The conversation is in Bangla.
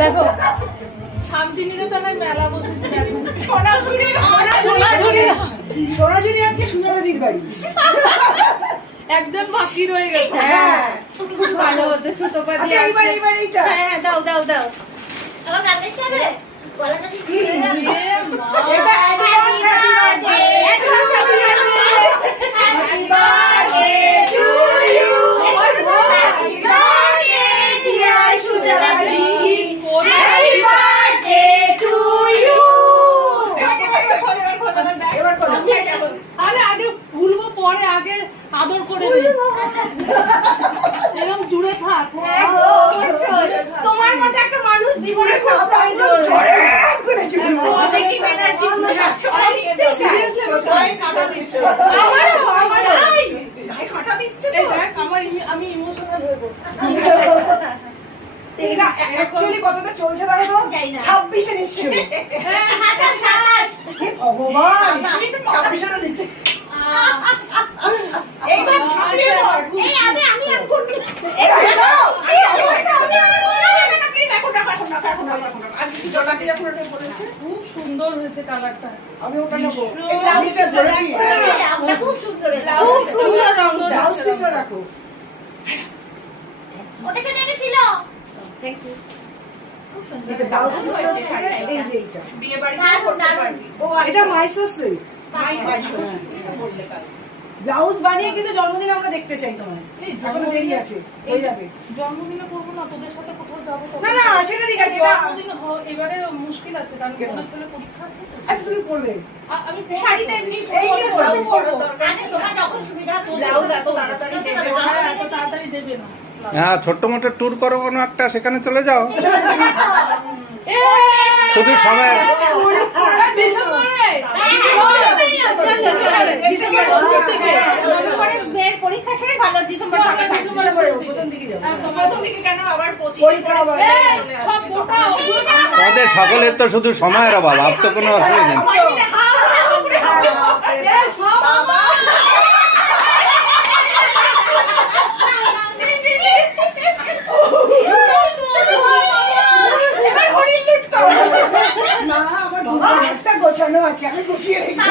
দেখো শান্তিনিকেতনের মেলা বসেছে, দেখো সোনাঝুরি আজকে সুজাতাদির বাড়ি। একজন বাকি রয়ে গেছে। হ্যাঁ খুব ভালো হতো সুতোপা দিয়ে। আচ্ছা এইবার এইটা হ্যাঁ দাও দাও দাও। আমার গান গাইতে হবে গলাটা ঠিক ছিল না এ মা, এটা advance happy birthday. Advance happy happy birthday to you. Happy birthday dear সুজাতাদি। Happy birthday to you. এবার করো। আরে আগে ভুলবো পরে, আগে আদর করে নে। এরকম জুড়ে থাক। তোমার মতো একটা মানুষ জীবনে সবসময় জড়বে। পজিটিভ এনার্জি গুলো সব সময় নিয়ে যাও Seriously, আমি গায়ে কাঁটা দিচ্ছি। আমারও গায়ে কাঁটা দিচ্ছে এই তো দেখ, আমি ইমোশনাল হয়ে পড়ছি। এটা অ্যাকচুয়ালি কতটা চলছে দেখো তো? জানি না। 26 এ নিশ্চয়ই। হ্যাঁ, 27 হে ভগবান, 26 এরও নিচ্ছে এইবার ছাপিয়ে ধর এই আমি করব এই দাও আমি দেখো আজকে কি জটাকে পুরোটা বলেছে খুব সুন্দর হয়েছে কালারটা। আমি ওটা নেবো। ভীষণ এই ব্লাউজটা ধরেছি। আমরা খুব সুন্দর খুব সুন্দর রংটা। ব্লাউজ পিসটা দেখো। ওটা ছেড়ে ছিল থ্যাংক ইউ। এটা ব্লাউজ পিসটা হচ্ছে যে এই যে এইটা। বিয়ে বাড়িতে করতে পারবি ও এটা মাইসোর সিল্ক। মাইশো এটা বললে কাল ব্লাউজ বানিয়ে কিন্তু জন্মদিনে আমরা দেখতে চাই তোমার। এই এখনো দেরি আছে, হয়ে যাবে। জন্মদিনে করবো না, তোদের সাথে কোথাও যাবো তো। না না সেটা ঠিক আছে। এটা জন্মদিন এবারে মুশকিল আছে, কারণ বোনের ছেলে পরীক্ষা আছে তো। আচ্ছা তুমি পরবে। আমি শাড়িটা এমনি এই তোদের কি সাথে পরবে? করবো। আগে তোমার যখন সুবিধা তোদের ব্লাউজ সাথে এত তাড়াতাড়ি দেবে না, এত তাড়াতাড়ি দেবে না। হ্যাঁ, ছোট্ট মোটো ট্যুর করো কোনো একটা, সেখানে চলে যাও। এ, শুধু সময় ডিসেম্বরে ডিসেম্বরে শুরু থেকে নভেম্বরে মেয়ের পরীক্ষা শেষ, ভালো ডিসেম্বর চল, ফাঁকা থাকে। ডিসেম্বরে পরে শুরু থেকে। প্রথম দিকে যাবো। একদম, প্রথম দিকে কেন আবার 25 পরীক্ষা আবার। এই, সব গোটা তোমাদের সকলের তো শুধু সময়ের অভাব, আর তো কোনো অসুবিধা নেই। এ, সব আমার। না আমার বাবা একটা গোছানো আছে, আমি গুছিয়ে রেখে